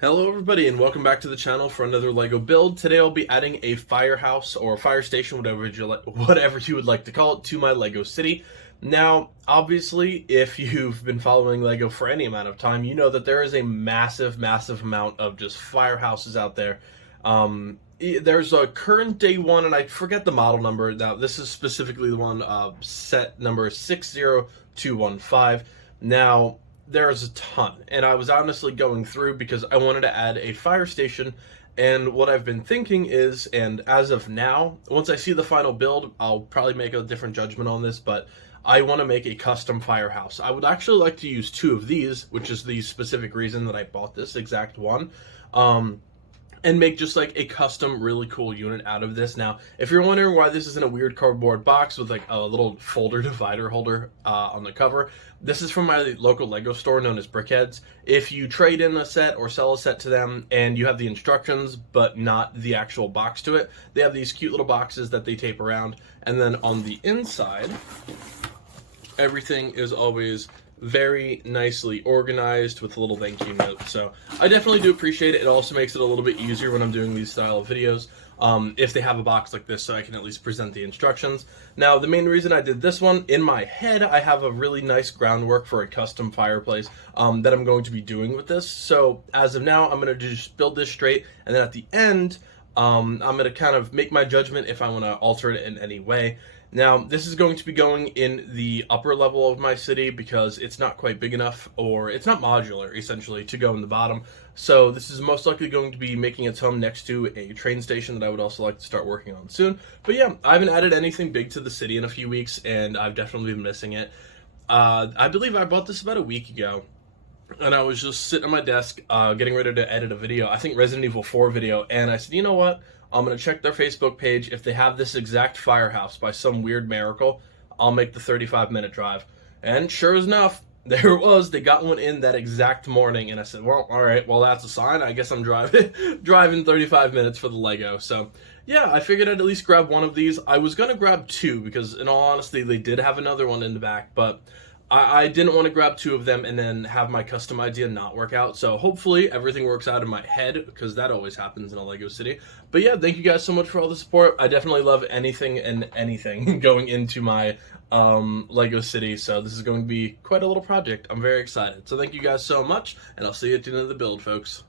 Hello everybody and welcome back to the channel for another LEGO build. Today I'll be adding a firehouse or a fire station, whatever you would like to call it, to my LEGO city. Now, obviously, if you've been following LEGO for any amount of time, you know that there is a massive amount of just firehouses out there. There's a current day one, and I forget the model number. Now, this is specifically the one, set number 60215. Now, there's a ton, and I was honestly going through because I wanted to add a fire station. And what I've been thinking is, and as of now, once I see the final build, I'll probably make a different judgment on this, but I want to make a custom firehouse. I would actually like to use two of these, which is the specific reason that I bought this exact one. And make just like a custom really cool unit out of this. Now, if you're wondering why this is in a weird cardboard box with like a little folder divider holder on the cover, this is from my local LEGO store known as Brickheads. If you trade in a set or sell a set to them and you have the instructions but not the actual box to it, they have these cute little boxes that they tape around, and then on the inside, everything is always very nicely organized with a little thank you note. So I definitely do appreciate it. It also makes it a little bit easier when I'm doing these style of videos, if they have a box like this, so I can at least present the instructions. Now, the main reason I did this one, in my head I have a really nice groundwork for a custom fireplace that I'm going to be doing with this. So as of now, I'm going to just build this straight, and then at the end, I'm going to kind of make my judgment if I want to alter it in any way. Now, this is going to be going in the upper level of my city because it's not quite big enough, or it's not modular, essentially, to go in the bottom. So this is most likely going to be making its home next to a train station that I would also like to start working on soon. But yeah, I haven't added anything big to the city in a few weeks, and I've definitely been missing it. I believe I bought this about a week ago, and I was just sitting at my desk getting ready to edit a video, I think Resident Evil 4 video, and I said, you know what? I'm going to check their Facebook page. If they have this exact firehouse by some weird miracle, I'll make the 35-minute drive. And sure as enough, there it was. They got one in that exact morning, and I said, well, all right, well, that's a sign. I guess I'm driving 35 minutes for the Lego. So yeah, I figured I'd at least grab one of these. I was going to grab two because, in all honesty, they did have another one in the back, but I didn't want to grab two of them and then have my custom idea not work out. So hopefully everything works out in my head, because that always happens in a LEGO city. But yeah, thank you guys so much for all the support. I definitely love anything and anything going into my LEGO city. So this is going to be quite a little project. I'm very excited. So thank you guys so much, and I'll see you at the end of the build, folks.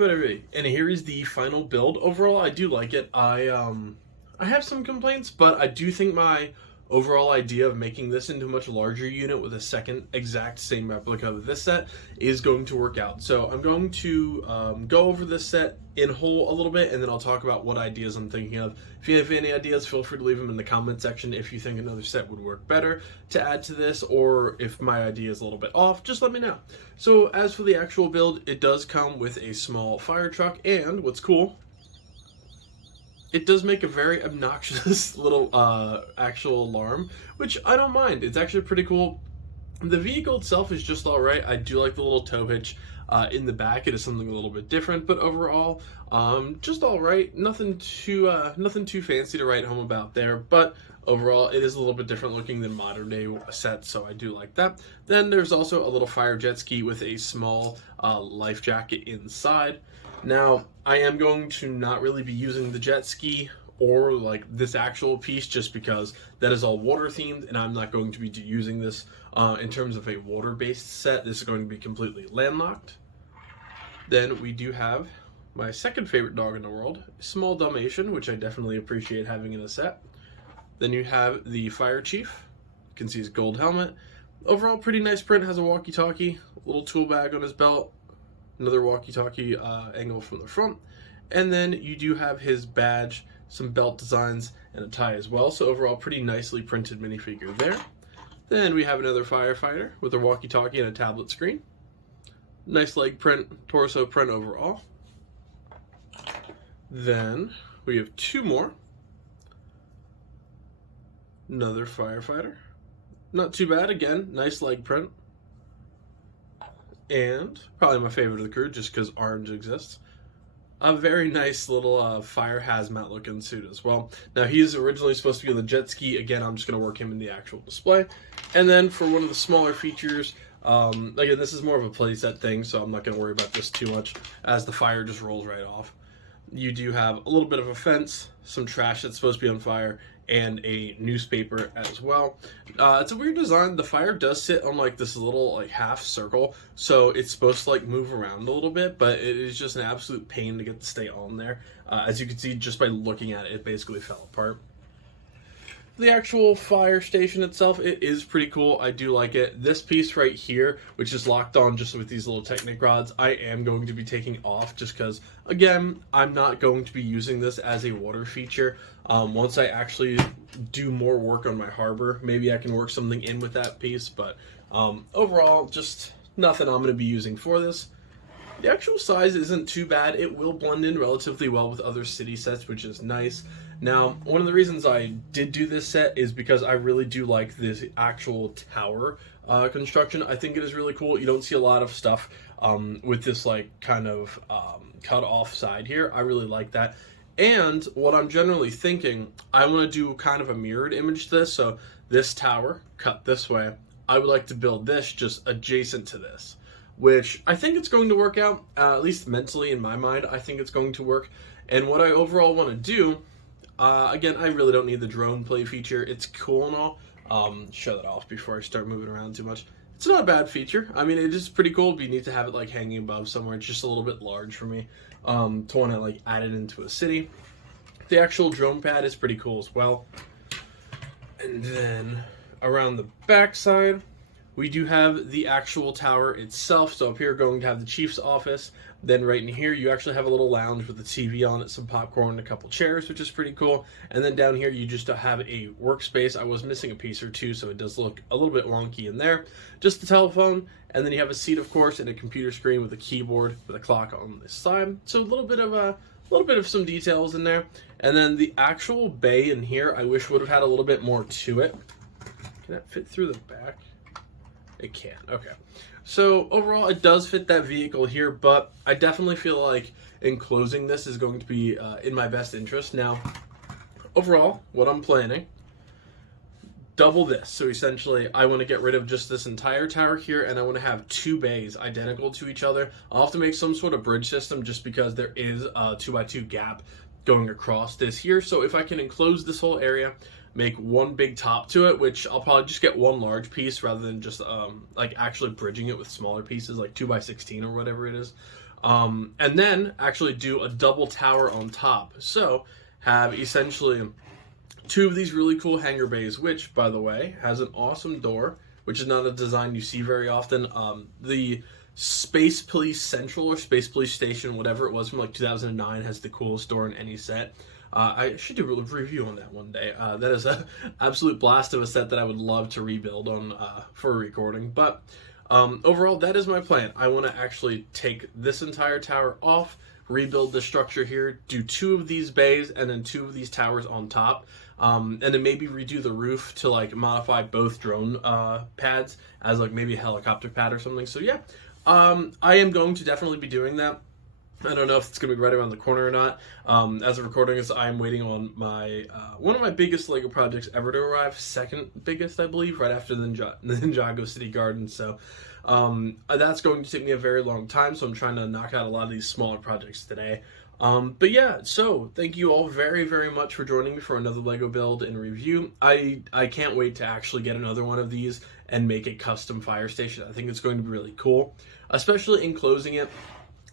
everybody, and here is the final build. Overall, I do like it. I have some complaints, but I do think my overall idea of making this into a much larger unit with a second exact same replica of this set is going to work out. So I'm going to go over this set in whole a little bit, and then I'll talk about what ideas I'm thinking of. If you have any ideas, feel free to leave them in the comment section. If you think another set would work better to add to this, or if my idea is a little bit off, just let me know. So as for the actual build, it does come with a small fire truck, and what's cool, it does make a very obnoxious little actual alarm, which I don't mind. It's actually pretty cool. The vehicle itself is just alright. I do like the little tow hitch in the back. It is something a little bit different, but overall, just alright. Nothing too fancy to write home about there, but overall, it is a little bit different looking than modern day sets, so I do like that. Then there's also a little fire jet ski with a small life jacket inside. Now, I am going to not really be using the jet ski or like this actual piece just because that is all water themed, and I'm not going to be using this in terms of a water based set. This is going to be completely landlocked. Then we do have my second favorite dog in the world, small Dalmatian, which I definitely appreciate having in a set. Then you have the fire chief. You can see his gold helmet. Overall, pretty nice print. Has a walkie-talkie, little tool bag on his belt, another walkie-talkie angle from the front, and then you do have his badge, some belt designs, and a tie as well. So overall, pretty nicely printed minifigure there. Then we have another firefighter with a walkie-talkie and a tablet screen. Nice leg print, torso print overall. Then we have two more. Another firefighter. Not too bad, again, nice leg print. And probably my favorite of the crew, just because orange exists, a very nice little fire hazmat looking suit as well. Now, he's originally supposed to be on the jet ski. Again, I'm just going to work him in the actual display. And then for one of the smaller features, again, this is more of a playset thing, so I'm not going to worry about this too much as the fire just rolls right off. You do have a little bit of a fence, some trash that's supposed to be on fire, and a newspaper as well. It's a weird design. The fire does sit on like this little like half circle, so it's supposed to like move around a little bit, but it is just an absolute pain to get to stay on there. As you can see just by looking at it, it basically fell apart. The actual fire station itself, it is pretty cool. I do like it. This piece right here, which is locked on just with these little Technic rods, I am going to be taking off just because, again, I'm not going to be using this as a water feature. Once I actually do more work on my harbor, maybe I can work something in with that piece, but overall, just nothing I'm going to be using for this. The actual size isn't too bad. It will blend in relatively well with other city sets, which is nice. Now, one of the reasons I did do this set is because I really do like this actual tower construction. I think it is really cool. You don't see a lot of stuff with this like kind of cut off side here. I really like that. And what I'm generally thinking, I want to do kind of a mirrored image to this. So this tower cut this way, I would like to build this just adjacent to this, which I think it's going to work out, at least mentally in my mind. I think it's going to work. And what I overall want to do, again, I really don't need the drone play feature. It's cool and all. Shut it off before I start moving around too much. It's not a bad feature. I mean, it is pretty cool, but you need to have it like hanging above somewhere. It's just a little bit large for me to want to like add it into a city. The actual drone pad is pretty cool as well. And then around the back side, we do have the actual tower itself. So up here, going to have the chief's office. Then right in here, you actually have a little lounge with a TV on it, some popcorn, and a couple chairs, which is pretty cool. And then down here, you just have a workspace. I was missing a piece or two, so it does look a little bit wonky in there. Just the telephone, and then you have a seat, of course, and a computer screen with a keyboard with a clock on this side. So a little bit of some details in there. And then the actual bay in here, I wish would have had a little bit more to it. Can that fit through the back? It can. Okay. So overall, it does fit that vehicle here, but I definitely feel like enclosing this is going to be in my best interest. Now, overall, what I'm planning, double this. So essentially, I want to get rid of just this entire tower here, and I want to have two bays identical to each other. I'll have to make some sort of bridge system just because there is a 2x2 gap going across this here. So if I can enclose this whole area, make one big top to it, which I'll probably just get one large piece rather than just like actually bridging it with smaller pieces like 2x16 or whatever it is. and then actually do a double tower on top. So have essentially two of these really cool hangar bays, which, by the way, has an awesome door, which is not a design you see very often. The Space Police Central or Space Police Station, whatever it was from like 2009, has the coolest door in any set. I should do a review on that one day. That is an absolute blast of a set that I would love to rebuild on for a recording. But overall, that is my plan. I want to actually take this entire tower off, rebuild the structure here, do two of these bays, and then two of these towers on top. And then maybe redo the roof to like modify both drone pads as like maybe a helicopter pad or something. So yeah, I am going to definitely be doing that. I don't know if it's going to be right around the corner or not. As of recording this, I'm waiting on my one of my biggest LEGO projects ever to arrive. Second biggest, I believe, right after the Ninjago City Garden. So that's going to take me a very long time. So I'm trying to knock out a lot of these smaller projects today. But yeah, so thank you all very, very much for joining me for another LEGO build and review. I can't wait to actually get another one of these and make a custom fire station. I think it's going to be really cool, especially enclosing it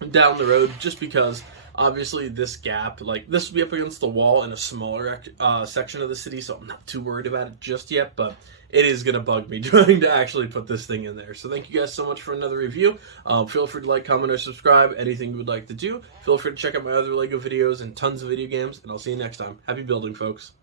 down the road, just because obviously this gap, like this will be up against the wall in a smaller section of the city, so I'm not too worried about it just yet, but it is going to bug me trying to actually put this thing in there. So thank you guys so much for another review. Feel free to like, comment, or subscribe, anything you would like to do. Feel free to check out my other LEGO videos and tons of video games, and I'll see you next time. Happy building, folks.